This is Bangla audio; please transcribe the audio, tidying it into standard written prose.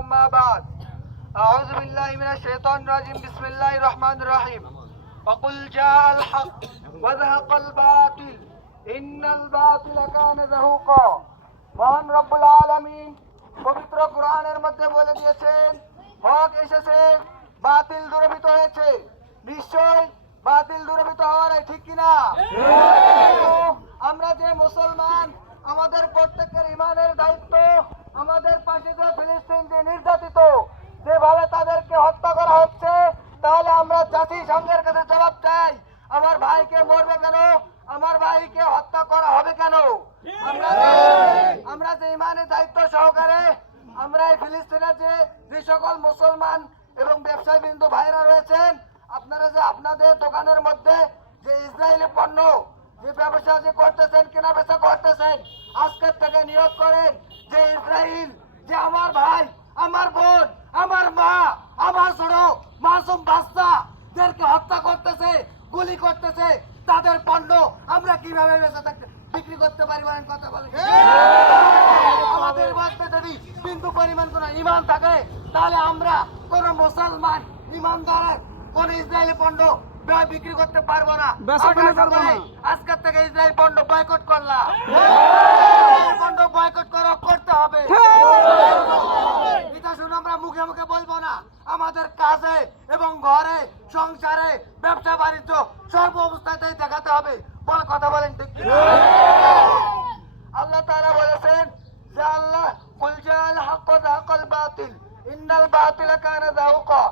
अम्मा बाद अऊज़ु बिल्लाहि मिनश शैतानिर रजीम बिस्मिल्लाहिर रहमानिर रहीम वक़ुल जाअल हक़ वज़हक़ल बातिल इन्नल बातिला काना ज़हूक़ा। মহান রব্বুল আলামিন পবিত্র কোরআনের মধ্যে বলে দিয়েছেন, হক এসেছে, বাতিল দূরীভূত হয়েছে। নিশ্চয় বাতিল দূরীভূত হওয়ার ঠিক কিনা? আমরা যে মুসলমান, আমাদের প্রত্যেকের ইমানের দায়িত্ব, আমাদের পাশে যে ফিলিস্তিন যে নির্যাতিত, যেভাবে তাদেরকে হত্যা করা হচ্ছে, তাহলে আমরা জাতিসংঘের কাছে জবাব চাই, আমার ভাইকে মরবে কেন, আমার ভাইকে হত্যা করা হবে কেন? আমরা যে ইমানের দায়িত্ব সহকারে আমরা এই ফিলিস্তিনের যে সকল মুসলমান এবং ব্যবসায়ী বিন্দু ভাইরা রয়েছেন, আপনারা যে আপনাদের দোকানের মধ্যে যে ইসরায়েলি পণ্য যে ব্যবসা যে করতেছেন, কেনা বেচা করতেছেন, আজকের থেকে নিয়োগ করেন যে ইসরায়েল যে আমার ভাই, আমার বোন, আমার মা, আমার ছোট মাসুম বাচ্চাদেরকে হত্যা করতেছে, গুলি করতেছে, তাদের পণ্য আমরা কিভাবে বেচা থাকতে বিক্রি করতে পারি? বলেন, কথা বলেন। আমাদের মধ্যে যদি বিন্দু পরিমাণ কোন ইমান থাকে, তাহলে আমরা কোন মুসলমান ইমানদারের কোন ইসরায়েলি পণ্য বিক্রি করতে পারবো না। আজকের থেকে ইসরায়েল পণ্য বয়কট করলাম, পণ্য বয়কট করতে হবে। এটা শুনে আমরা মুখে মুখে বলবো না, আমাদের কাজে এবং ঘরে, সংসারে, ব্যবসা বাণিজ্য সর্ব অবস্থাতেই দেখাতে হবে। বল, কথা বলেন ঠিক কি? আল্লাহ তাআলা বলেছেন যে আল্লাহ কুল জাআল হক ওয়া যাহাকাল বাতিল ইন্নাল বাতিলা কানা যাহুকা।